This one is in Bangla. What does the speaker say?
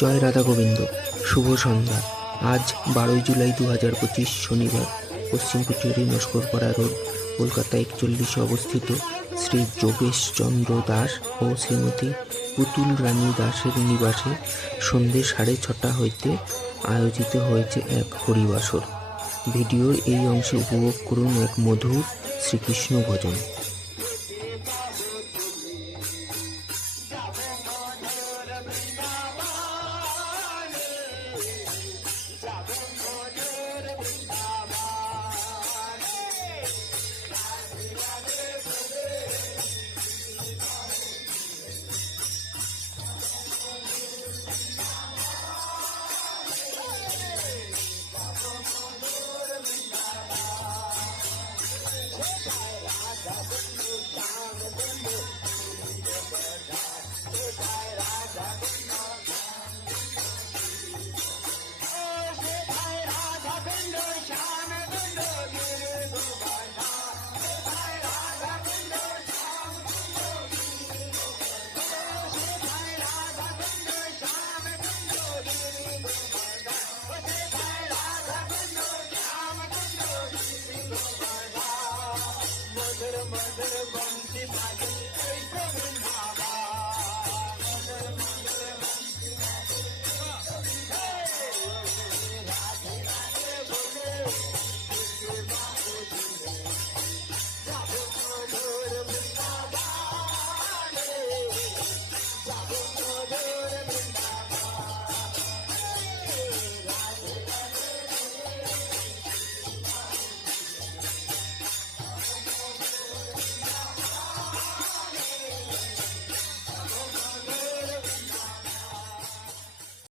জয় রাধা গোবিন্দ। শুভ সন্ধ্যা। আজ 12ই জুলাই 2025 শনিবার। পশ্চিম কুটিয়ারি নস্করপাড়া রোড, কলকাতা 41 অবস্থিত শ্রী যোগেশ চন্দ্র দাস ও শ্রীমতী পুতুল রানী দাসের নিবাসে সন্ধ্যে 6:30 হইতে আয়োজিত হয়েছে এক হরিবাসর। ভিডিওর এই অংশে উপভোগ করুন এক মধুর শ্রীকৃষ্ণ ভজন।